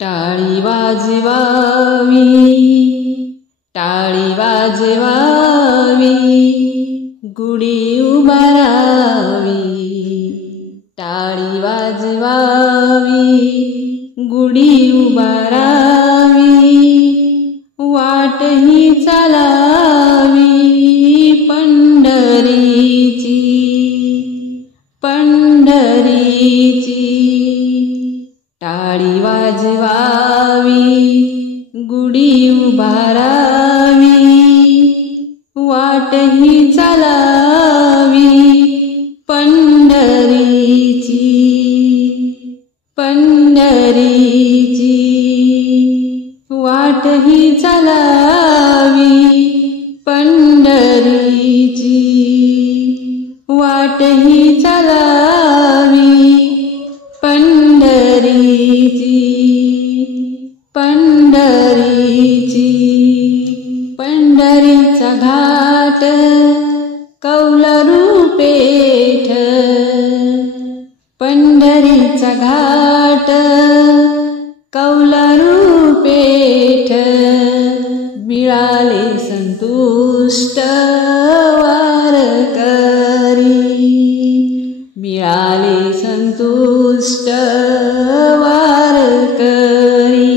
टाळी वाजवावी, टाळी वाजवावी, गुढी उभारावी. टाळी वाजवावी, गुढी उभारावी, वाटही चालावी पंढरीची, पंढरीची. टाळी वाजवावी, गुढी उभारावी, वाटही चालावी पंढरीची, पंढरीची. वाटही चालावी पंढरीची, वाटही चालावी पंढरीची, पंढरीची. पंढरीचा घाट कौलारू पेठ, पंढरीचा घाट कौलारू पेठ. मिळाले संतुष्ट वारकरी, मिळाले संतुष्ट वारकरी.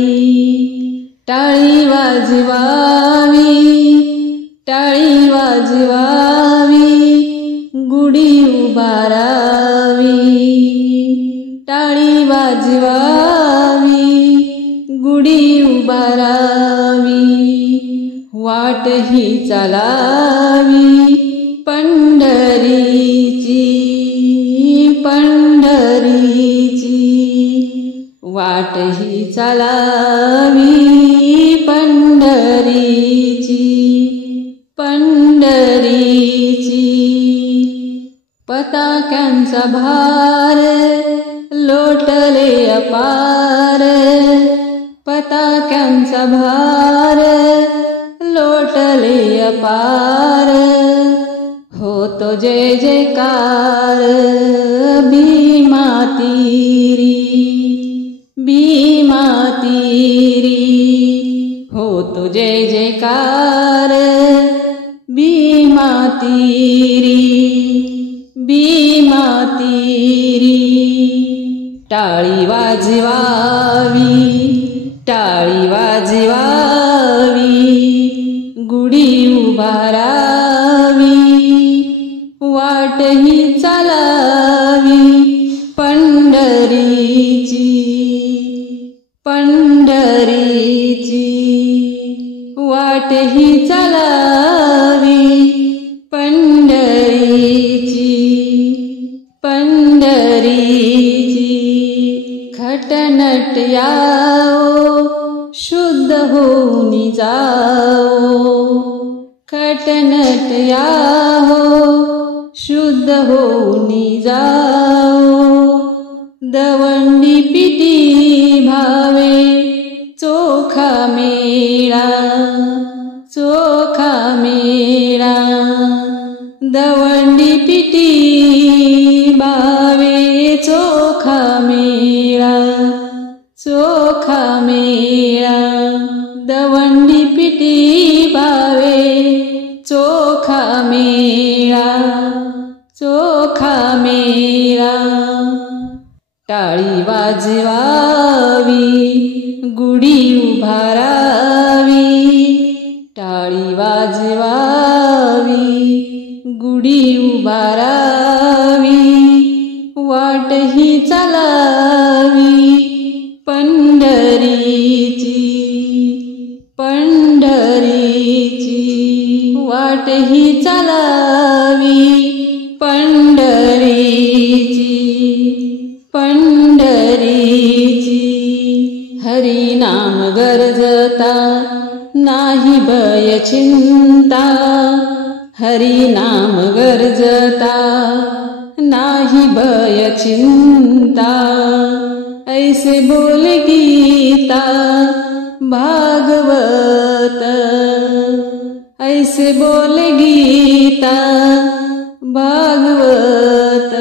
टाळी वाजवावी, टाळी वाजवावी, गुढी उभारावी. टाळी वाजवावी, गुढी उभारावी, वाटही चालावी पंढरीची, पंढरीची. वाटही चालावी पंढरीची, पंढरीची. पताक्यांचा भार लोटले अपार, पताक्यांचा भार लोटले अपार. होतो जय जयकार भीमा तीरी, भीमा तीरी. होतो जय जयकार भीमा तीरी, भीमा तीरी. टाळी वाजवावी, टाळी वाजवावी, गुढी उभारावी, वाटही चालावी पंढरीची, पंढरीची. वाटही चालावी पंढरीची, पंढरीची. खटनट याओ शुद्ध होऊन जाओ, खटनट याओ शुद्ध होऊन जाओ. दवंडी पिटी भावे चोखा मेळा, चोखा मेळा. दवंडी पिटी भावे चोखा मेळा, चोखा मेळा. दवंडी पिटी भावे चोखा मेळा, चोखा मेळा. टाळी वाजवावी, गुढी उभारावी. टाळी वाजवावी, गुढी उभारावी, वाटही चालावी पंढरीची, पंढरीची. वाटही चालावी पंढरीची, पंढरीची. हरिनाम गरजता नाही भय चिंता, हरिनाम गरजता नाही भय चिंता. ऐसे बोल गीता भागवत, ऐसे बोल गीता भागवत,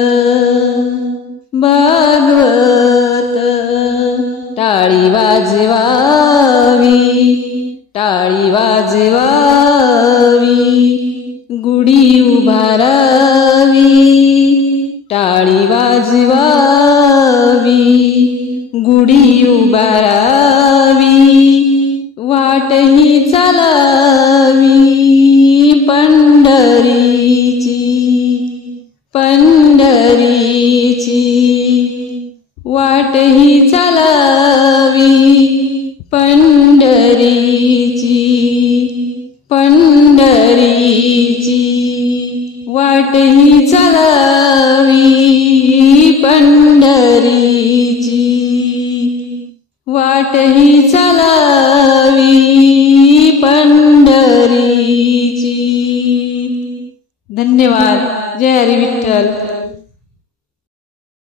भागवत. टाळी वाज टाळी वाजवावी, गुढी उभारावी, वाटही चालावी पंढरीची, पंढरीची वाटही चालावी पंढरीची, पंढरीची वाटही चालावी पंढरीची, वाटही चालावी पंढरीची. धन्यवाद. जय हरी विठ्ठल.